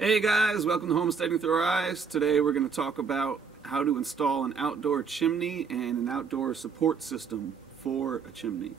Hey guys, welcome to Homesteading Through Our Eyes. Today we're going to talk about how to install an outdoor chimney and an outdoor support system for a chimney.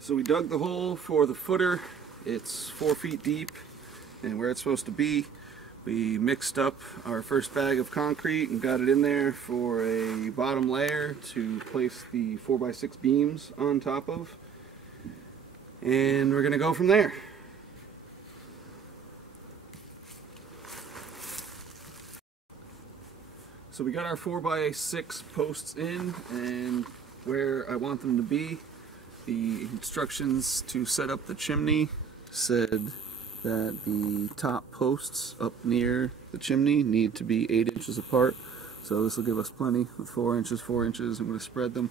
So we dug the hole for the footer. It's 4 feet deep, and where it's supposed to be, we mixed up our first bag of concrete and got it in there for a bottom layer to place the 4x6 beams on top of, and we're gonna go from there. So we got our 4x6 posts in and where I want them to be. The instructions to set up the chimney said that the top posts up near the chimney need to be 8 inches apart. So this will give us plenty with 4 inches, 4 inches. I'm going to spread them.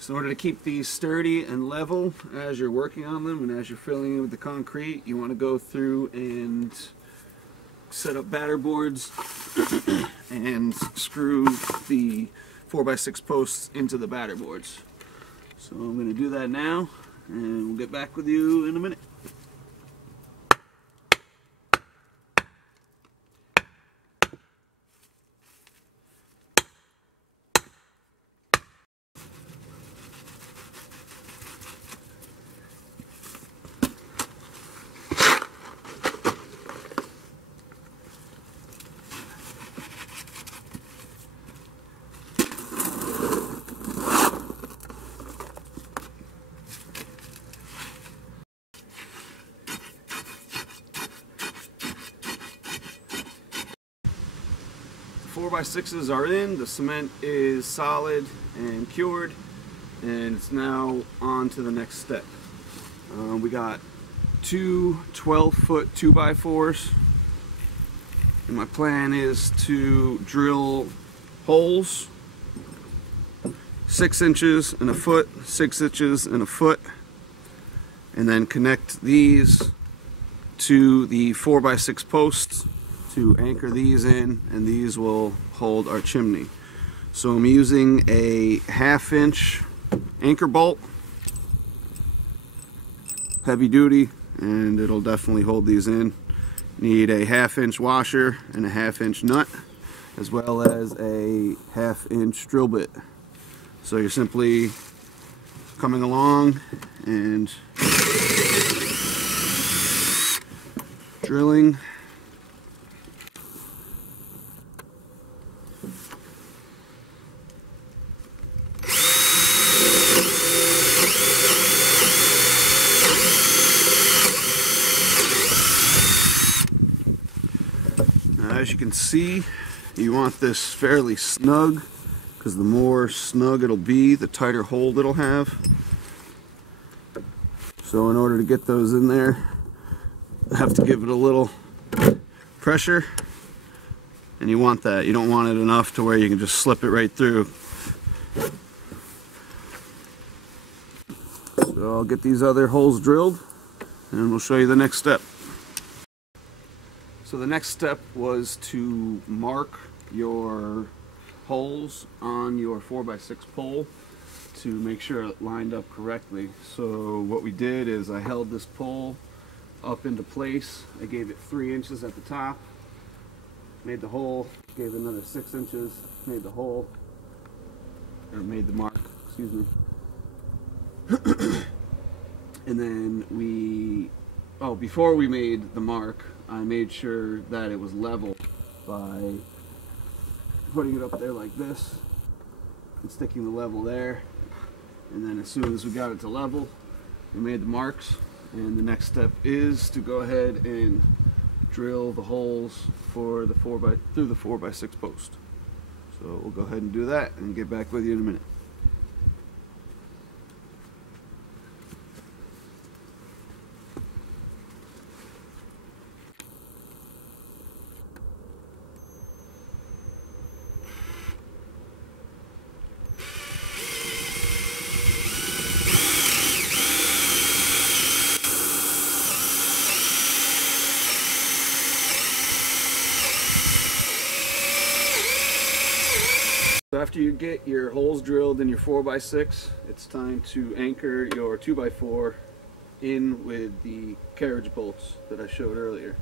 So in order to keep these sturdy and level as you're working on them and as you're filling in with the concrete, you want to go through and set up batter boards and screw the 4x6 posts into the batter boards. So I'm going to do that now, and we'll get back with you in a minute. The 4x6s are in, the cement is solid and cured, and it's now on to the next step. We got two 12-foot 2x4s, and my plan is to drill holes 6 inches and a foot, 6 inches and a foot, and then connect these to the 4x6 posts to anchor these in, and these will hold our chimney. So I'm using a 1/2 inch anchor bolt, heavy duty, and it'll definitely hold these in. Need a 1/2 inch washer and a 1/2 inch nut, as well as a 1/2 inch drill bit. So you're simply coming along and drilling. As you can see, you want this fairly snug, because the more snug it'll be, the tighter hold it'll have. So in order to get those in there, I have to give it a little pressure, and you want that. You don't want it enough to where you can just slip it right through. So I'll get these other holes drilled, and we'll show you the next step. So the next step was to mark your holes on your 4x6 pole to make sure it lined up correctly. So what we did is I held this pole up into place. I gave it 3 inches at the top, made the hole gave another 6 inches, made the hole, or made the mark, excuse me. And then before we made the mark, I made sure that it was level by putting it up there like this and sticking the level there. And then as soon as we got it to level, we made the marks. And the next step is to go ahead and drill the holes for the through the 4x6 post. So we'll go ahead and do that and get back with you in a minute. So after you get your holes drilled in your 4x6, it's time to anchor your 2x4 in with the carriage bolts that I showed earlier.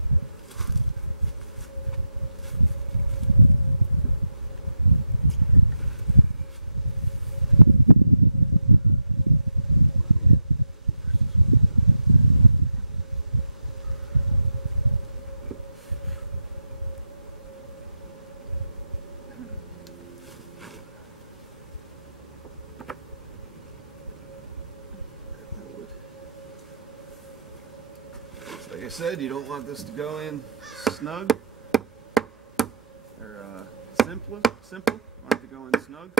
Like I said, you don't want this to go in snug or simple. You want it to go in snug.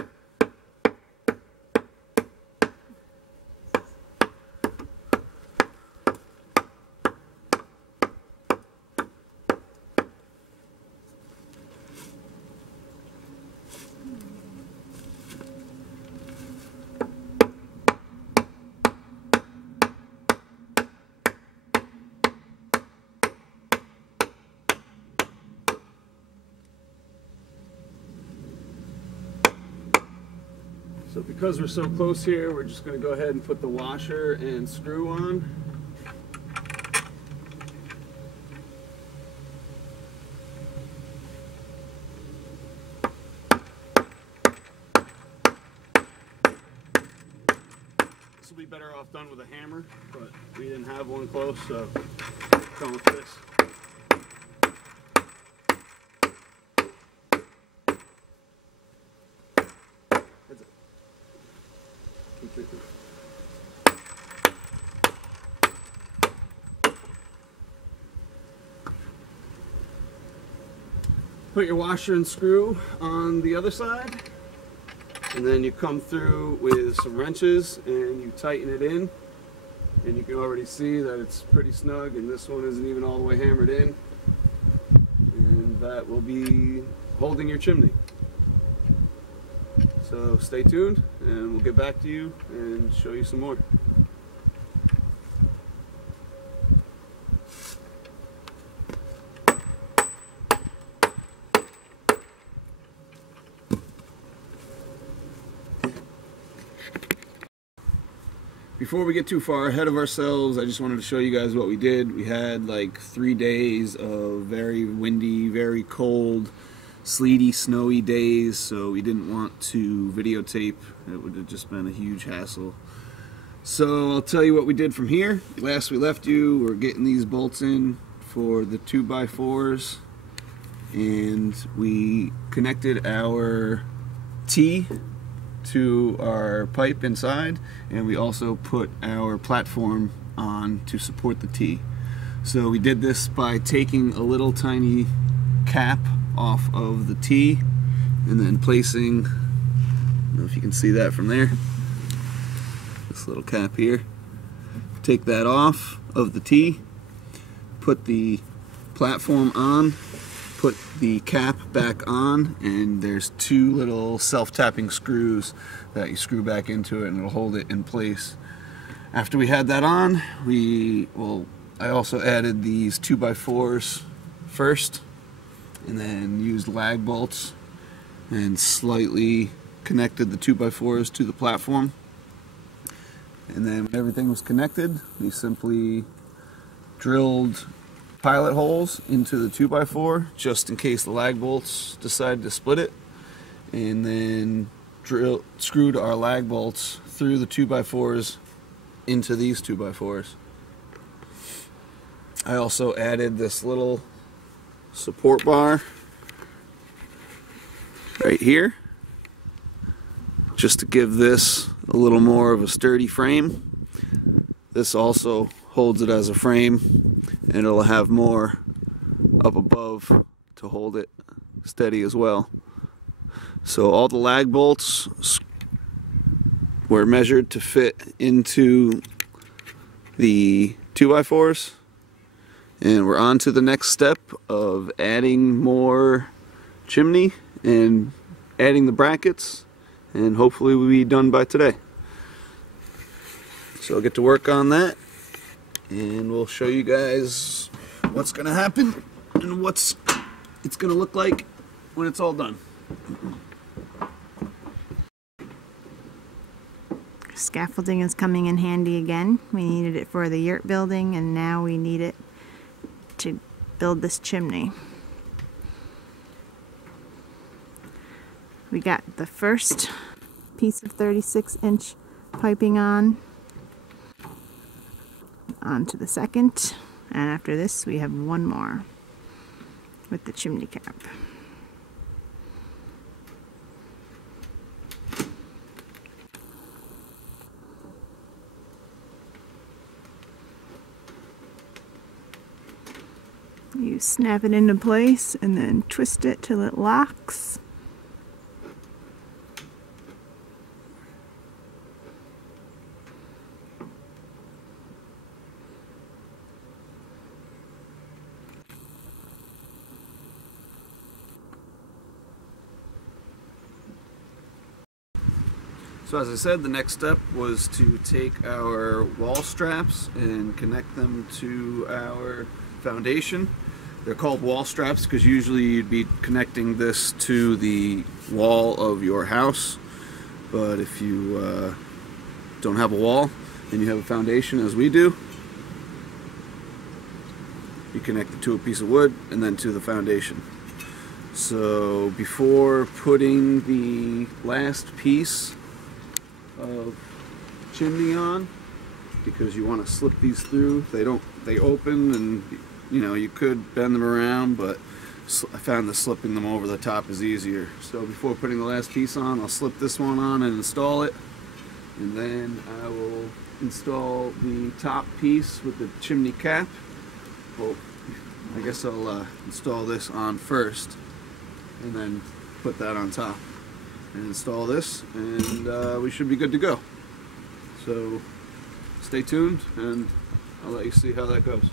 So because we're so close here, we're just going to go ahead and put the washer and screw on. This will be better off done with a hammer, but we didn't have one close, so going with this. Put your washer and screw on the other side, and then you come through with some wrenches and you tighten it in, and you can already see that it's pretty snug, and this one isn't even all the way hammered in, and that will be holding your chimney. So stay tuned and we'll get back to you and show you some more. Before we get too far ahead of ourselves, I just wanted to show you guys what we did. We had like 3 days of very windy, very cold, sleety, snowy days, so we didn't want to videotape. It would have just been a huge hassle. So I'll tell you what we did from here. Last we left you, we're getting these bolts in for the 2x4s, and we connected our T to our pipe inside, and we also put our platform on to support the T. So we did this by taking a little tiny cap off of the T and then placing, I don't know if you can see that from there, this little cap here. Take that off of the T, put the platform on, put the cap back on, and there's 2 little self-tapping screws that you screw back into it and it'll hold it in place. After we had that on, I also added these 2x4s first, and then used lag bolts and slightly connected the 2x4s to the platform. And then when everything was connected, we simply drilled pilot holes into the 2x4 just in case the lag bolts decide to split it, and then screwed our lag bolts through the 2x4s into these 2x4s. I also added this little support bar right here just to give this a little more of a sturdy frame. This also holds it as a frame, and it'll have more up above to hold it steady as well. So all the lag bolts were measured to fit into the 2x4s, and we're on to the next step of adding more chimney and adding the brackets, and hopefully we'll be done by today. So I'll get to work on that, and we'll show you guys what's gonna happen and what's it's gonna look like when it's all done. Scaffolding is coming in handy again. We needed it for the yurt building, and now we need it to build this chimney. We got the first piece of 36-inch piping onto the second, and after this we have one more with the chimney cap. You snap it into place and then twist it till it locks. So as I said, the next step was to take our wall straps and connect them to our foundation. They're called wall straps because usually you'd be connecting this to the wall of your house, but if you don't have a wall and you have a foundation as we do, you connect it to a piece of wood and then to the foundation. So before putting the last piece of chimney on, because you want to slip these through, they open, and you know, you could bend them around, but I found that slipping them over the top is easier. So before putting the last piece on, I'll slip this one on and install it, and then I will install the top piece with the chimney cap. Well, I guess I'll install this on first and then put that on top and install this, and we should be good to go. So stay tuned and I'll let you see how that goes.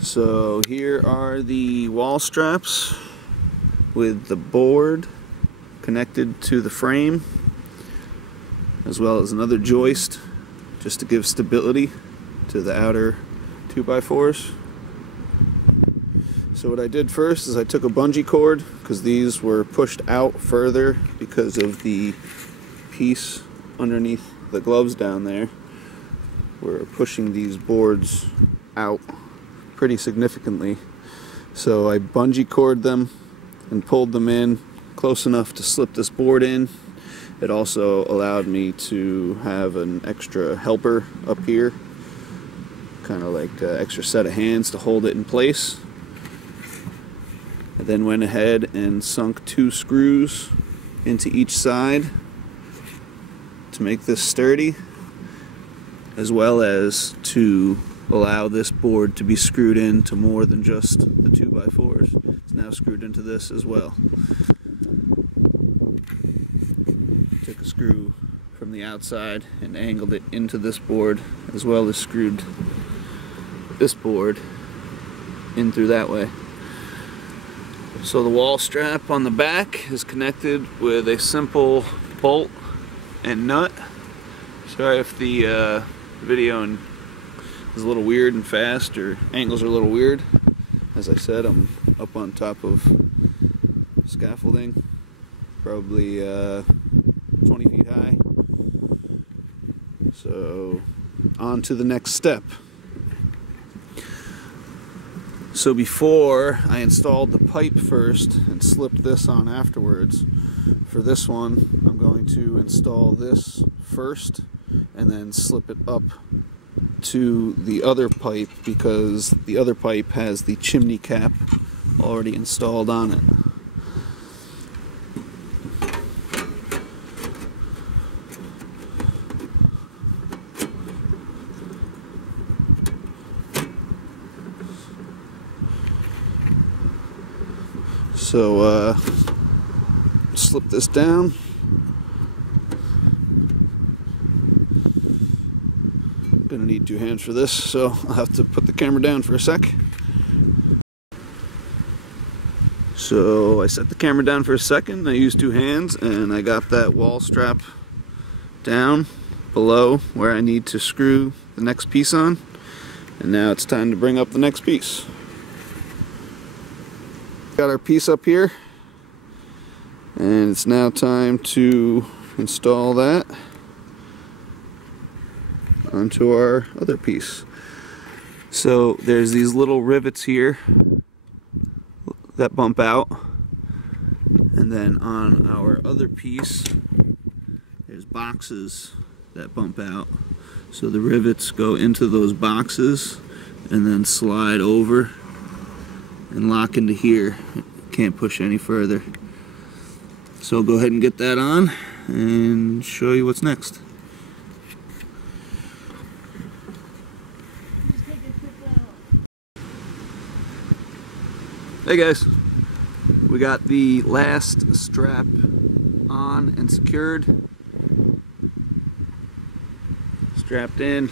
So here are the wall straps with the board connected to the frame, as well as another joist just to give stability to the outer 2x4s. So what I did first is I took a bungee cord, because these were pushed out further because of the piece underneath the gloves down there. We're pushing these boards out pretty significantly. So I bungee cord them and pulled them in close enough to slip this board in. It also allowed me to have an extra helper up here, kind of like an extra set of hands to hold it in place. I then went ahead and sunk 2 screws into each side to make this sturdy, as well as to allow this board to be screwed into more than just the 2x4s. It's now screwed into this as well. Took a screw from the outside and angled it into this board, as well as screwed this board in through that way. So the wall strap on the back is connected with a simple bolt and nut. Sorry if the video is a little weird and fast, or angles are a little weird. As I said, I'm up on top of scaffolding, probably 20 feet high. So on to the next step. So before I installed the pipe first and slipped this on afterwards, for this one I'm going to install this first and then slip it up to the other pipe, because the other pipe has the chimney cap already installed on it. So slip this down. Gonna need 2 hands for this, so I'll have to put the camera down for a sec. So I set the camera down for a second, I used 2 hands, and I got that wall strap down below where I need to screw the next piece on. And now it's time to bring up the next piece. Got our piece up here, and it's now time to install that onto our other piece. So there's these little rivets here that bump out, and then on our other piece there's boxes that bump out. So the rivets go into those boxes and then slide over and lock into here. Can't push any further. So I'll go ahead and get that on and show you what's next. Hey guys, we got the last strap on and secured. Strapped in,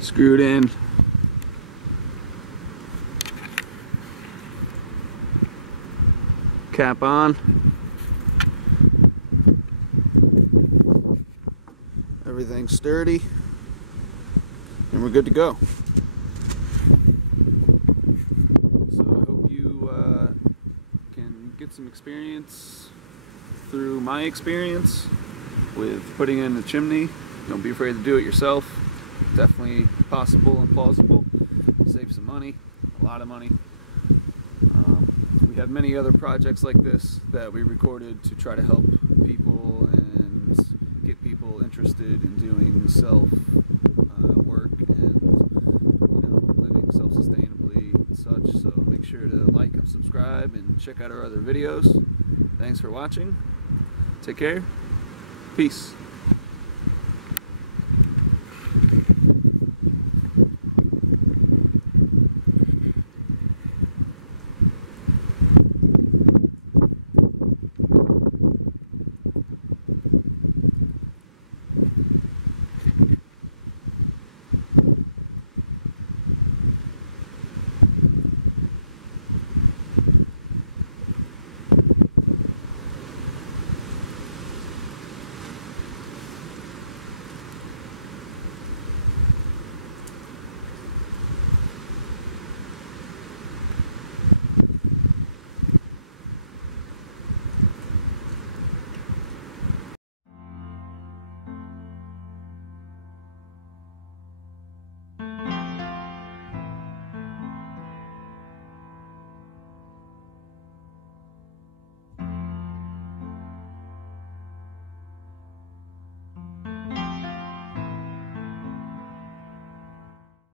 screwed in. Cap on. Everything's sturdy, and we're good to go. So I hope you can get some experience through my experience with putting in the chimney. Don't be afraid to do it yourself. Definitely possible and plausible. Save some money, a lot of money. We have many other projects like this that we recorded to try to help people and get people interested in doing self work and living self-sustainably and such. So make sure to like and subscribe and check out our other videos. Thanks for watching. Take care. Peace.